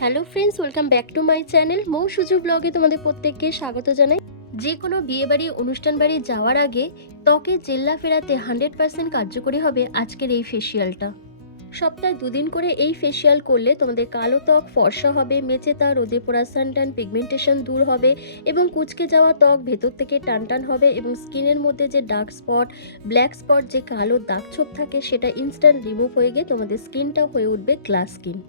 Hello friends welcome back to my channel Mou Suju ব্লগে তোমাদের প্রত্যেককে স্বাগত জানাই। যে কোনো বিয়েবাড়ি অনুষ্ঠান বাড়ি যাওয়ার আগে ত্বকে জেল্লা ফেরাতে হান্ড্রেড পার্সেন্ট কার্যকরী হবে আজকের এই ফেসিয়ালটা সপ্তাহে দুদিন করে এই ফেসিয়াল করলে তোমাদের কালো ত্বক, ফর্সা হবে মেচেতা রোদে পোড়া সানটান পিগমেন্টেশন দূর হবে এবং কুচকে যাওয়া ত্বক ভেতর থেকে টানটান হবে এবং স্কিনের মধ্যে যে ডার্ক স্পট ব্ল্যাক স্পট যে কালো দাগ ছোপ থাকে সেটা ইনস্ট্যান্ট রিমুভ হয়ে গিয়ে তোমাদের স্কিনটাও হয়ে উঠবে গ্লাস স্কিন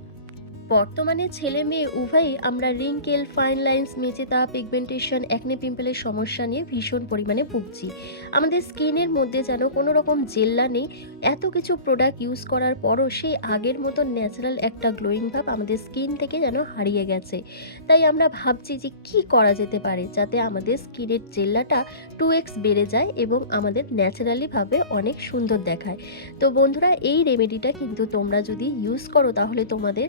বর্তমানে ছেলে মেয়ে উভয়ই আমরা রিঙ্কেল, ফাইন লাইন্স, মেচেতা, পিগমেন্টেশন, অ্যাকনে পিম্পলের সমস্যা নিয়ে ভীষণ পরিমাণে ভুগছি। আমাদের স্কিনের মধ্যে যেন কোনো রকম জেল্লা নেই, এত কিছু প্রোডাক্ট ইউজ করার পরও সেই আগের মতো ন্যাচারাল একটা গ্লোয়িং ভাব আমাদের স্কিন থেকে যেন হারিয়ে গেছে। তাই আমরা ভাবছি যে কি করা যেতে পারে যাতে আমাদের স্কিনের জেল্লাটা টু এক্স বেড়ে যায় এবং আমাদের ন্যাচারালিভাবে অনেক সুন্দর দেখায়। তো বন্ধুরা, এই রেমেডিটা কিন্তু তোমরা যদি ইউজ করো তাহলে তোমাদের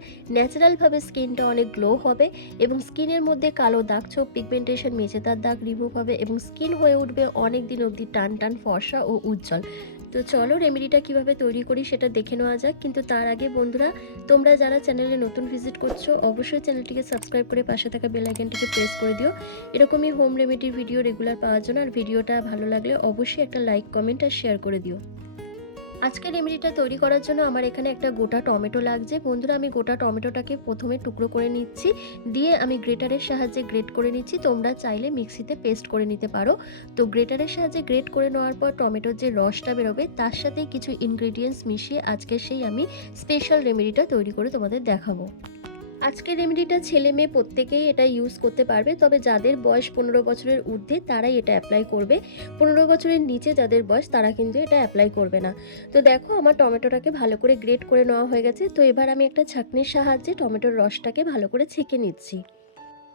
ন্যাচারালভাবে স্কিনটা অনেক গ্লো হবে এবং স্কিনের মধ্যে কালো দাগ ছোপ পিগমেন্টেশন মেচেদার দাগ রিমুভ হবে এবং স্কিন হয়ে উঠবে অনেক দিন অবধি টান টান ফর্সা ও উজ্জ্বল। তো চলো রেমেডিটা কীভাবে তৈরি করি সেটা দেখে নেওয়া যাক। কিন্তু তার আগে বন্ধুরা, তোমরা যারা চ্যানেলে নতুন ভিজিট করছ, অবশ্যই চ্যানেলটিকে সাবস্ক্রাইব করে পাশে থাকা বেল আইকনটিকে প্রেস করে দিও। এরকমই হোম রেমেডির ভিডিও রেগুলার পাওয়ার জন্য। আর ভিডিওটা ভালো লাগলে অবশ্যই একটা লাইক কমেন্ট আর শেয়ার করে দিও। আজকে রেমেডিটা তৈরি করার জন্য আমার এখানে একটা গোটা টমেটো লাগছে। বন্ধুরা, আমি গোটা টমেটোটাকে প্রথমে টুকরো করে নিচ্ছি। দিয়ে আমি গ্রেটারের সাহায্যে গ্রেট করে নিচ্ছি। তোমরা চাইলে মিক্সিতে পেস্ট করে নিতে পারো। তো গ্রেটারের সাহায্যে গ্রেট করে নেওয়ার পর টমেটোর যে রসটা বেরোবে, তার সাথে কিছু ইনগ্রেডিয়েন্টস মিশিয়ে আজকে সেই আমি স্পেশাল রেমেডিটা তৈরি করে তোমাদের দেখাবো। আজকের রেমেডিটা ছেলে মেয়ে প্রত্যেকেই এটা ইউজ করতে পারবে, তবে যাদের বয়স পনেরো বছরের ঊর্ধ্বে তারাই এটা অ্যাপ্লাই করবে। পনেরো বছরের নিচে যাদের বয়স তারা কিন্তু এটা অ্যাপ্লাই করবে না। তো দেখো আমার টমেটোটাকে ভালো করে গ্রেট করে নেওয়া হয়ে গেছে, তো এবার আমি একটা ছাঁকনির সাহায্যে টমেটোর রসটাকে ভালো করে ছেঁকে নিচ্ছি।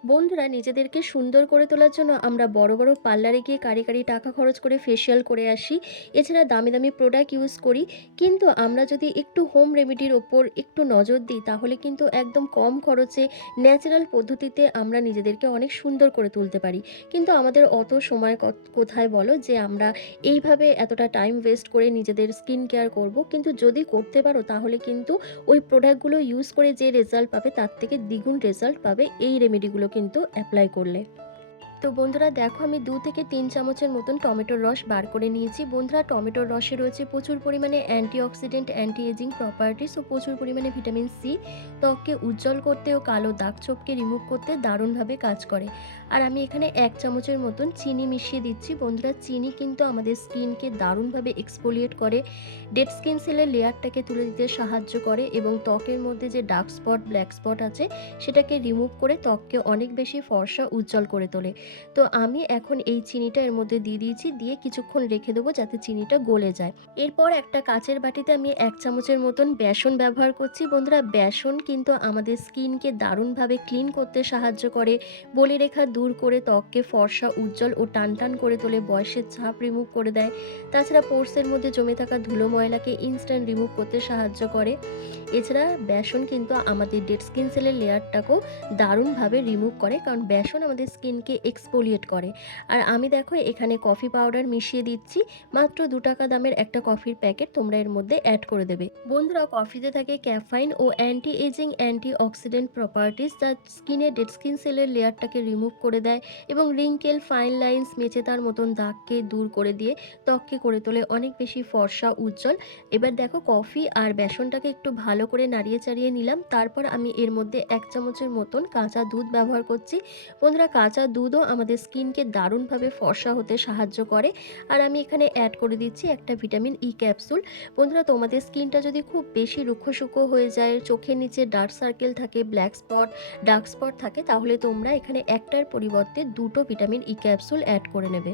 বন্ধুরা, নিজেদেরকে সুন্দর করে তোলার জন্য আমরা বড় বড় পার্লারে গিয়ে কারি কারি টাকা খরচ করে ফেসিয়াল করে আসি। এছাড়া দামি দামি প্রোডাক্ট ইউজ করি। কিন্তু আমরা যদি একটু হোম রেমেডির ওপর একটু নজর দিই, তাহলে কিন্তু একদম কম খরচে ন্যাচারাল পদ্ধতিতে আমরা নিজেদেরকে অনেক সুন্দর করে তুলতে পারি। কিন্তু আমাদের অত সময় কোথায় বলো যে আমরা এইভাবে এতটা টাইম ওয়েস্ট করে নিজেদের স্কিন কেয়ার করব। কিন্তু যদি করতে পারো, তাহলে কিন্তু ওই প্রোডাক্টগুলো ইউজ করে যে রেজাল্ট পাবে, তার থেকে দ্বিগুণ রেজাল্ট পাবে এই রেমেডিগুলো কিন্তু অ্যাপ্লাই করলে। তো বন্ধুরা দেখো আমি দু থেকে তিন চামচের মতন টমেটোর রস বার করে নিয়েছি। বন্ধুরা টমেটোর রসে রয়েছে প্রচুর পরিমাণে অ্যান্টিঅক্সিডেন্ট অ্যান্টি এজিং প্রপার্টিস ও প্রচুর পরিমাণে ভিটামিন সি ত্বককে উজ্জ্বল করতে ও কালো দাগ ছোপকে রিমুভ করতে দারুণভাবে কাজ করে। আর আমি এখানে এক চামচের মতন চিনি মিশিয়ে দিচ্ছি। বন্ধুরা, চিনি কিন্তু আমাদের স্কিনকে দারুণভাবে এক্সপোলিয়েট করে ডেড স্কিন সেলের লেয়ারটাকে তুলে দিতে সাহায্য করে এবং ত্বকের মধ্যে যে ডার্ক স্পট ব্ল্যাক স্পট আছে, সেটাকে রিমুভ করে ত্বককে অনেক বেশি ফর্সা, উজ্জ্বল করে তোলে। তো আমি এখন এই চিনিটা এর মধ্যে দিয়ে দিয়েছি, দিয়ে কিছুক্ষণ রেখে দেবো যাতে চিনিটা গলে যায়। এরপর একটা কাচের বাটিতে আমি এক চামচের মতন বেসন ব্যবহার করছি। বন্ধুরা, বেসন কিন্তু আমাদের স্কিনকে দারুণভাবে ক্লিন করতে সাহায্য করে। বলিরেখা দূর করে ত্বককে ফর্সা, উজ্জ্বল ও টান টান করে তোলে, বয়সের ছাপ রিমুভ করে দেয়। তাছাড়া পোর্সের মধ্যে জমে থাকা ধুলো ময়লাকে ইনস্ট্যান্ট রিমুভ করতে সাহায্য করে। এছাড়া বেসন কিন্তু আমাদের ডেড স্কিন সেলের লেয়ারটাকেও দারুণভাবে রিমুভ করে, কারণ বেসন আমাদের স্কিনকে এক্সপোলিয়েট করে। আর আমি দেখো, এখানে কফি পাউডার মিশিয়ে দিচ্ছি, মাত্র দু টাকা দামের একটা কফির প্যাকেট তোমরা এর মধ্যে অ্যাড করে দেবে। বন্ধুরা কফিতে থাকে ক্যাফাইন ও anti aging anti oxidant properties যা স্কিনের ডেড স্কিন সেলের লেয়ারটাকে রিমুভ করে দেয় এবং রিঙ্কেল ফাইন লাইন্স মেচে তার মতন দাগকে দূর করে দিয়ে ত্বককে করে তোলে। অনেক বেশি ফর্সা, উজ্জ্বল। এবার দেখো কফি আর বেসনটাকে একটু ভালো করে নাড়িয়ে চাড়িয়ে নিলাম। তারপর আমি এর মধ্যে এক চামচের মতন কাঁচা দুধ ব্যবহার করছি। বন্ধুরা, কাঁচা দুধও আমাদের স্কিনকে দারুণভাবে ফর্সা হতে সাহায্য করে। আর আমি এখানে অ্যাড করে দিচ্ছি একটা ভিটামিন ই ক্যাপসুল বন্ধুরা, তোমাদের স্কিনটা যদি খুব বেশি রুক্ষ শুকো হয়ে যায়, চোখের নিচে ডার্ক সার্কেল থাকে ব্ল্যাক স্পট ডার্ক স্পট থাকে, তাহলে তোমরা এখানে একটার পরিবর্তে দুটো ভিটামিন ই ক্যাপসুল অ্যাড করে নেবে।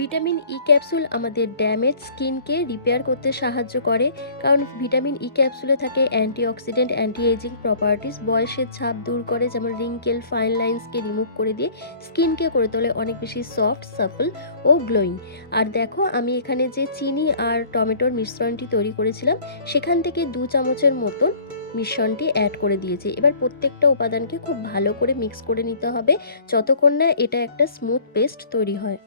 ভিটামিন ই ক্যাপসুল আমাদের ড্যামেজ স্কিনকে রিপেয়ার করতে সাহায্য করে, কারণ ভিটামিন ই ক্যাপসুলে থাকে অ্যান্টিঅক্সিডেন্ট অ্যান্টি এজিং প্রপার্টিস বয়সের ছাপ দূর করে, যেমন রিঙ্কেল ফাইন লাইন্সকে রিমুভ করে দিয়ে স্কিনকে করে তোলে অনেক বেশি সফট সাপল ও গ্লোয়িং আর দেখো, আমি এখানে যে চিনি আর টমেটোর মিশ্রণটি তৈরি করেছিলাম, সেখান থেকে দু চামচের মতন মিশ্রণটি অ্যাড করে দিয়েছি। এবার প্রত্যেকটা উপাদানকে খুব ভালো করে মিক্স করে নিতে হবে, যতক্ষণ না এটা একটা স্মুথ পেস্ট তৈরি হয়।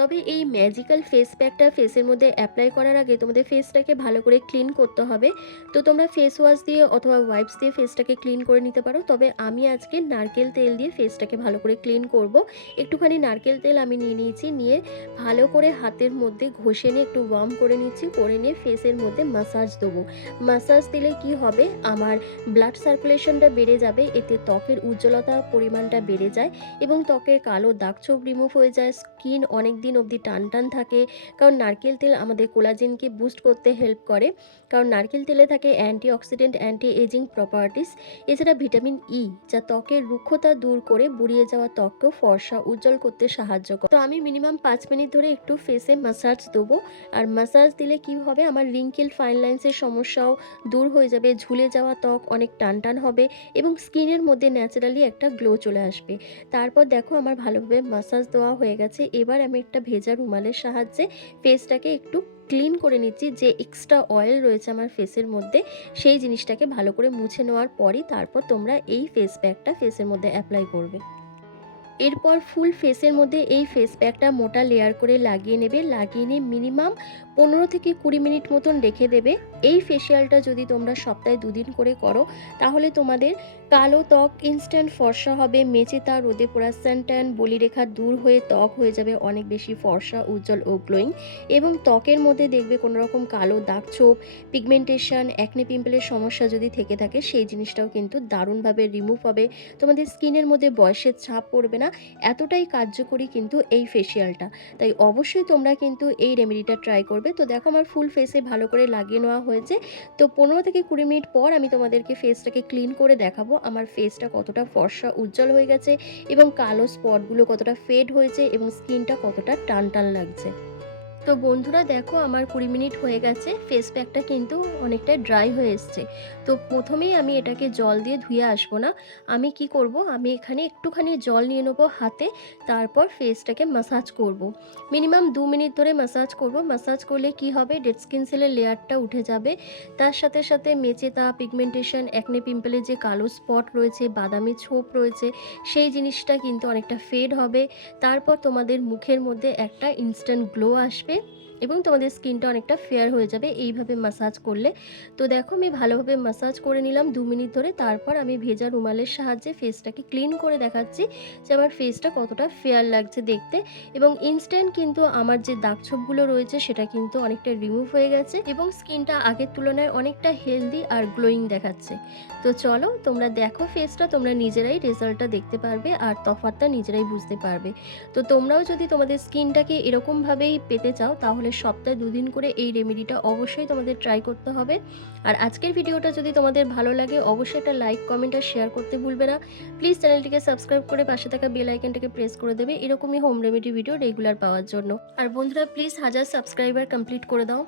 তবে এই ম্যাজিক্যাল ফেস প্যাকটা ফেসের মধ্যে অ্যাপ্লাই করার আগে তোমাদের ফেসটাকে ভালো করে ক্লিন করতে হবে। তো তোমরা ফেস ওয়াশ দিয়ে অথবা ওয়াইপস দিয়ে ফেসটাকে ক্লিন করে নিতে পারো। তবে আমি আজকে নারকেল তেল দিয়ে ফেসটাকে ভালো করে ক্লিন করব। একটুখানি নারকেল তেল আমি নিয়ে নিয়েছি, নিয়ে ভালো করে হাতের মধ্যে ঘষে নিয়ে একটু ওয়ার্ম করে নিচ্ছি, করে নিয়ে ফেসের মধ্যে মাসাজ দেবো। মাসাজ দিলে কি হবে? আমার ব্লাড সার্কুলেশনটা বেড়ে যাবে, এতে ত্বকের উজ্জ্বলতা পরিমাণটা বেড়ে যায় এবং ত্বকের কালো দাগ ছোপ রিমুভ হয়ে যায় স্কিন অনেক দিন অবধি টান টান থাকে। কারণ নারকেল তেল আমাদের কোলাজেনকে বুস্ট করতে হেল্প করে। কারণ নারকেল তেলে থাকে anti oxidant anti aging properties এছাড়া ভিটামিন ই যা ত্বকের রুক্ষতা দূর করে বুড়িয়ে যাওয়া ত্বককেও ফর্সা, উজ্জ্বল করতে সাহায্য করে। তো আমি মিনিমাম পাঁচ মিনিট ধরে একটু ফেসে মাসাজ দেবো। আর মাসাজ দিলে কি হবে? আমার রিঙ্কেল ফাইন লাইন্সের সমস্যাও দূর হয়ে যাবে, ঝুলে যাওয়া ত্বক অনেক টান টান হবে এবং স্কিনের মধ্যে ন্যাচারালি একটা গ্লো চলে আসবে। তারপর দেখো আমার ভালোভাবে মাসাজ দেওয়া হয়ে গেছে। এবার আমি একটা ভেজা রুমালের সাহায্যে ফেসটাকে একটু ক্লিন করে নিচ্ছি। যে এক্সট্রা অয়েল রয়েছে আমার ফেসের মধ্যে, সেই জিনিসটাকে ভালো করে মুছে নেওয়ার পরই তারপর তোমরা এই ফেস প্যাকটা ফেসের মধ্যে অ্যাপ্লাই করবে। এরপর ফুল ফেসের মধ্যে এই ফেস প্যাকটা মোটা লেয়ার করে লাগিয়ে নেবে। লাগিয়ে নিয়ে মিনিমাম পনেরো থেকে কুড়ি মিনিট মতন রেখে দেবে। এই ফেসিয়ালটা যদি তোমরা সপ্তাহে দুদিন করে করো, তাহলে তোমাদের কালো ত্বক ইনস্ট্যান্ট ফর্সা হবে, মেচে তার রোদে পোড়া ট্যান বলিরেখা দূর হয়ে ত্বক হয়ে যাবে, অনেক বেশি ফর্সা, উজ্জ্বল ও গ্লোয়িং এবং ত্বকের মধ্যে দেখবে কোনো রকম কালো দাগ ছোপ পিগমেন্টেশন অ্যাকনে পিম্পলের সমস্যা যদি থেকে থাকে, সেই জিনিসটাও কিন্তু দারুণভাবে রিমুভ হবে। তোমাদের স্কিনের মধ্যে বয়সের ছাপ পড়বে না, এতটাই কার্যকরী কিন্তু এই ফেসিয়ালটা তাই অবশ্যই তোমরা কিন্তু এই রেমেডিটা ট্রাই করবে। তো দেখো আমার ফুল ফেসে ভালো করে লাগিয়ে নেওয়া হয়েছে। তো পনেরো থেকে কুড়ি মিনিট পর আমি তোমাদেরকে ফেসটাকে ক্লিন করে দেখাবো। আমার ফেসটা কতটা ফর্সা উজ্জ্বল হয়ে গেছে এবং কালো স্পটগুলো কতটা ফেড হয়েছে এবং স্কিনটা কতটা টান টান লাগছে। তো বন্ধুরা দেখো আমার কুড়ি মিনিট হয়ে গেছে ফেস প্যাকটা কিন্তু অনেকটা ড্রাই হয়ে এসছে। তো প্রথমেই আমি এটাকে জল দিয়ে ধুয়ে আসব না, আমি কি করব? আমি এখানে একটুখানি জল নিয়ে নেব হাতে, তারপর ফেসটাকে মাসাজ করব। মিনিমাম দু মিনিট ধরে মাসাজ করব। মাসাজ করলে কি হবে? ডেড স্কিন সেলের লেয়ারটা উঠে যাবে। তার সাথে সাথে মেচেতা পিগমেন্টেশন একনে পিম্পলের যে কালো স্পট রয়েছে, বাদামি ছোপ রয়েছে, সেই জিনিসটা কিন্তু অনেকটা ফেড হবে। তারপর তোমাদের মুখের মধ্যে একটা ইনস্ট্যান্ট গ্লো আসবে। এবং তোমাদের স্কিনটা অনেকটা ফেয়ার হয়ে যাবে, এইভাবে মাসাজ করলে। তো দেখো, আমি ভালোভাবে মাসাজ করে নিলাম দু মিনিট ধরে। তারপর আমি ভেজা রুমালের সাহায্যে ফেসটাকে ক্লিন করে দেখাচ্ছি যে আমার ফেসটা কতটা ফেয়ার লাগছে দেখতে। এবং ইনস্ট্যান্ট কিন্তু আমার যে দাগছোপগুলো রয়েছে, সেটা কিন্তু অনেকটা রিমুভ হয়ে গেছে এবং স্কিনটা আগের তুলনায় অনেকটা হেলদি আর গ্লোয়িং দেখাচ্ছে। তো চলো, তোমরা দেখো ফেসটা তোমরা নিজেরাই রেজাল্টটা দেখতে পারবে আর তফাতটা নিজেরাই বুঝতে পারবে। তো তোমরাও যদি তোমাদের স্কিনটাকে এরকমভাবেই পেতে চাও, তাহলে সপ্তাহে দুদিন করে এই রেমেডিটা অবশ্যই তোমাদের ট্রাই করতে হবে। আর আজকের ভিডিওটা যদি তোমাদের ভালো লাগে, অবশ্যই একটা লাইক কমেন্ট আর শেয়ার করতে ভুলবে না। প্লিজ চ্যানেলটিকে সাবস্ক্রাইব করে পাশে থাকা বেল আইকনটাকে প্রেস করে দেবে। এরকমই হোম রেমেডি ভিডিও রেগুলার পাওয়ার জন্য। আর বন্ধুরা প্লিজ হাজার সাবস্ক্রাইবার কমপ্লিট করে দাও।